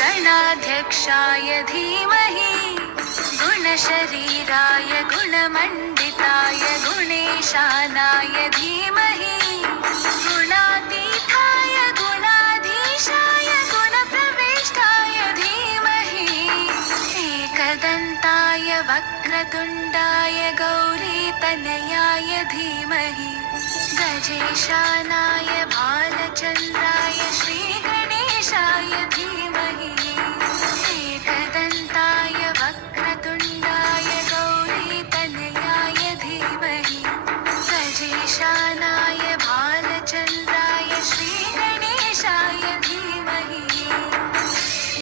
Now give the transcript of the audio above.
गणाध्यक्षाय धीमहि गुणशरीराय गुणमण्डिताय गुणेशानाय धीमहि गुणातीताय गुणाधीशाय गुणप्रविष्टाय धीमहि एकदन्ताय वक्रतुण्डाय गौरीतनयाय धीमहि गजेशानाय भालचन्द्राय श्रीगणेशाय